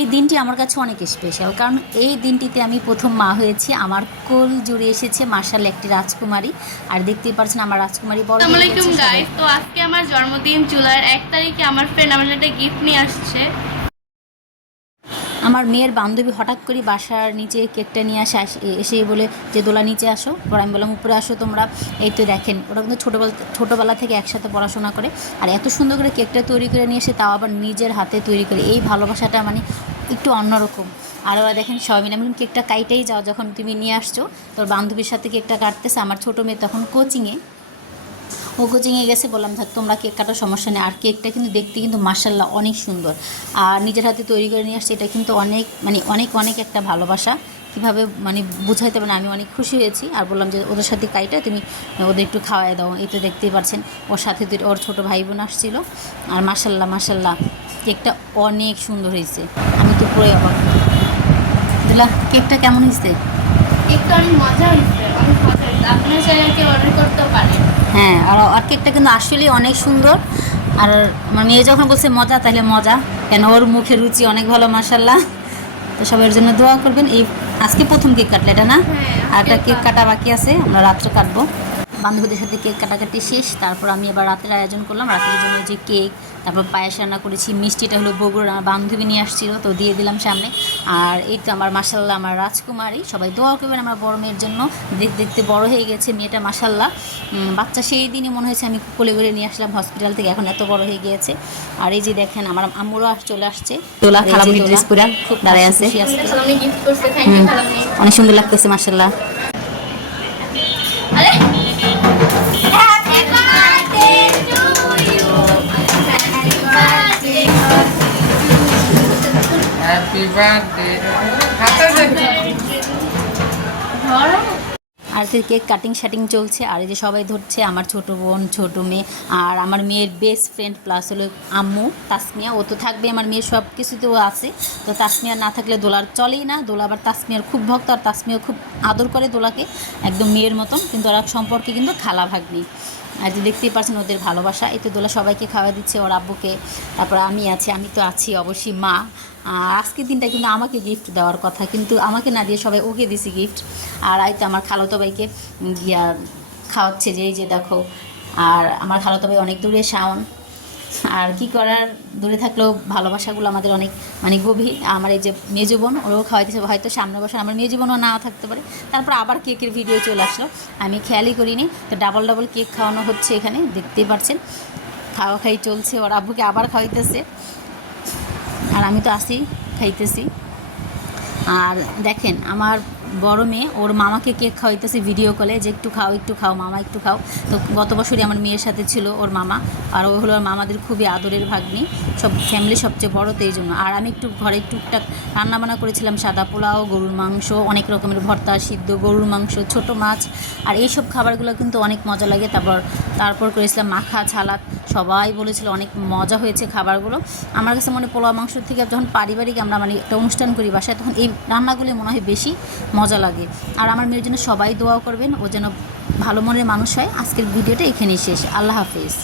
এই দিনটি আমার কাছে অনেক স্পেশাল, কারণ এই দিনটিতে আমি প্রথম মা হয়েছি। আমার কোল জুড়ে এসেছে মাশাআল্লাহ একটি রাজকুমারী। আর দেখতেই পাচ্ছেন আমার রাজকুমারী বড় আসসালামু হয়ে আলাইকুম গেছে সবাই। গাইস। তো আজকে আমার জন্মদিন, জুলাইয়ের 1 তারিখে। আমার ফ্রেন্ড আমার জন্য একটা গিফট নিয়ে আসছে। আমার মেয়ের বান্ধবী হঠাৎ করে বাসার নিচে কেকটা নিয়ে এসে বলে যে দোলা নিচে আসো। পরে আমি বললাম উপরে আসো তোমরা। এই তো দেখেন, ওরা কিন্তু ছোটোবেলা থেকে একসাথে পড়াশোনা করে। আর এত সুন্দর করে কেকটা তৈরি করে নিয়ে এসে, তাও আবার নিজের হাতে তৈরি করে। এই ভালোবাসাটা মানে একটু অন্যরকম। আর ওরা দেখেন সবাই মিলে, আমি কেকটা কাইটেই যাও, যখন তুমি নিয়ে আসছো তোর বান্ধবীর সাথে কেকটা কাটতেছে। আমার ছোটো মেয়ে তখন কোচিংয়ে, ও কোচিংয়ে গেছে। বললাম থাক তোমরা কেক কাটার সমস্যা নেই। আর কেকটা কিন্তু দেখতে কিন্তু মার্শাল্লাহ অনেক সুন্দর, আর নিজের হাতে তৈরি করে নিয়ে আসছে। এটা কিন্তু অনেক মানে অনেক অনেক একটা ভালোবাসা। কীভাবে মানে বুঝাইতে পারে না, আমি অনেক খুশি হয়েছি। আর বললাম যে ওদের সাথে কাইটা তুমি ওদের একটু খাওয়াই দাও। এই তো দেখতেই পাচ্ছেন ওর সাথে ওর ছোটো ভাই বোন আসছিলো। আর মার্শাল্লাহ মার্শাল্লাহ কেকটা অনেক সুন্দর হয়েছে। আমি তো পুরোই অবাক দিলা। কেকটা কেমন হয়েছে? কেকটা অনেক মজা হয়েছে, অনেক মজা হয়েছে। আপনার চাইলে কেউ অর্ডার করতেও পারেন। হ্যাঁ, আর কেকটা কিন্তু আসলেই অনেক সুন্দর। আর আমার মেয়ে যখন বলছে মজা, তাহলে মজা, কেন ওর মুখের রুচি অনেক ভালো মাশাল্লাহ। তো সবার জন্য দোয়া করবেন। এই আজকে প্রথম কেক কাটলে এটা না, হ্যাঁ, আর একটা কেক কাটা বাকি আছে, আমরা রাত্রে কাটবো। বান্ধবীদের সাথে কেক কাটাকাটি শেষ, তারপর আমি এবার রাতের আয়োজন করলাম। রাতের জন্য যে কেক, তারপর পায়েস রান্না করেছি, মিষ্টিটা হলো বগুড়ার আমার বান্ধবী নিয়ে আসছিল, তো দিয়ে দিলাম সামনে। আর এই তো আমার মাশাল্লাহ আমার রাজকুমারী। সবাই দোয়া করবেন আমার বড় মেয়ের জন্য। দেখতে দেখতে বড় হয়ে গেছে মেয়েটা মাশাল্লাহ। বাচ্চা সেই দিনই মনে হয়েছে আমি কোলে করে নিয়ে আসলাম হসপিটাল থেকে, এখন এত বড় হয়ে গিয়েছে। আর এই যে দেখেন আমার আম্মুরও চলে আসছে। তোলা খালামণি ড্রেস পরে খুব দাঁড়ায় আছে, খালামণি গিফট করছে, থ্যাংক ইউ খালামণি। অনেক সুন্দর লাগতেছে মাশাল্লাহ। আরে হ্যাপি বার্থডে। হাতে দে। ধরো। আর যে কেক কাটিং শাটিং চলছে। আর এই যে সবাই ধরছে, আমার ছোটো বোন, ছোটো মেয়ে, আর আমার মেয়ের বেস্ট ফ্রেন্ড প্লাস হলো আম্মু তাসমিয়া। ও তো থাকবে, আমার মেয়ের সব কিছুতেও আছে। তো তাসমিয়া না থাকলে দোলার চলেই না। দোলা আবার তাসমিয়ার খুব ভক্ত, আর তাসমিয়া খুব আদর করে দোলাকে, একদম মেয়ের মতন। কিন্তু ওরা সম্পর্কে কিন্তু খালা ভাগ্নি। আর যে দেখতেই পাচ্ছেন ওদের ভালোবাসা। এই তো দোলা সবাইকে খাওয়া দিচ্ছে, ওর আব্বুকে। তারপর আমি আছি, আমি তো আছি অবশ্যই মা। আজকের দিনটা কিন্তু আমাকে গিফট দেওয়ার কথা, কিন্তু আমাকে না দিয়ে সবাই ওকে দিছি গিফট। আর এই তো আমার খালাতো ভাইকে গিয়া খাওয়াচ্ছে, যে এই যে দেখো। আর আমার খালাতো ভাই অনেক দূরে, শাওন। আর কি করার, দূরে থাকলেও ভালোবাসাগুলো আমাদের অনেক মানে গভীর। আমার এই যে মেজো বোন, ওরাও খাওয়াইতেছে, হয়তো সামনে বছর আমার মেজো বোনও নাও থাকতে পারে। তারপর আবার কেকের ভিডিও চলে আসলো, আমি খেয়ালই করিনি। তো ডাবল ডাবল কেক খাওয়ানো হচ্ছে এখানে, দেখতেই পাচ্ছেন। খাওয়া খাই চলছে, ওর আব্বুকে আবার খাওয়াইতেছে, আর আমি তো আসি খাইতেছি। আর দেখেন আমার বড় মেয়ে ওর মামাকে কেক খাওয়াইতেছে ভিডিও কলে, যে একটু খাও একটু খাও মামা একটু খাও। তো গত বছরই আমার মেয়ের সাথে ছিল ওর মামা, আর ও হলো ওর মামাদের খুবই আদরের ভাগ্নি, সব ফ্যামিলি সবচেয়ে বড়, তো এই জন্য। আর আমি একটু ঘরে টুকটাক রান্নাবান্না করেছিলাম, সাদা পোলাও, গরুর মাংস, অনেক রকমের ভর্তা, সিদ্ধ গরুর মাংস, ছোট মাছ। আর এইসব খাবারগুলো কিন্তু অনেক মজা লাগে। তারপর করেছিলাম মাখা ছালাদ। সবাই বলেছিল অনেক মজা হয়েছে খাবারগুলো। আমার কাছে মনে পোলাও মাংসর থেকে যখন পারিবারিক আমরা মানে একটা অনুষ্ঠান করি বাসায়, তখন এই রান্নাগুলি মনে হয় বেশি মজা লাগে। আর আমার মেয়ের জন্য সবাই দোয়া করবেন, ও যেন ভালো মনের মানুষ হয়। আজকের ভিডিওটা এখানেই শেষ। আল্লাহ হাফেজ।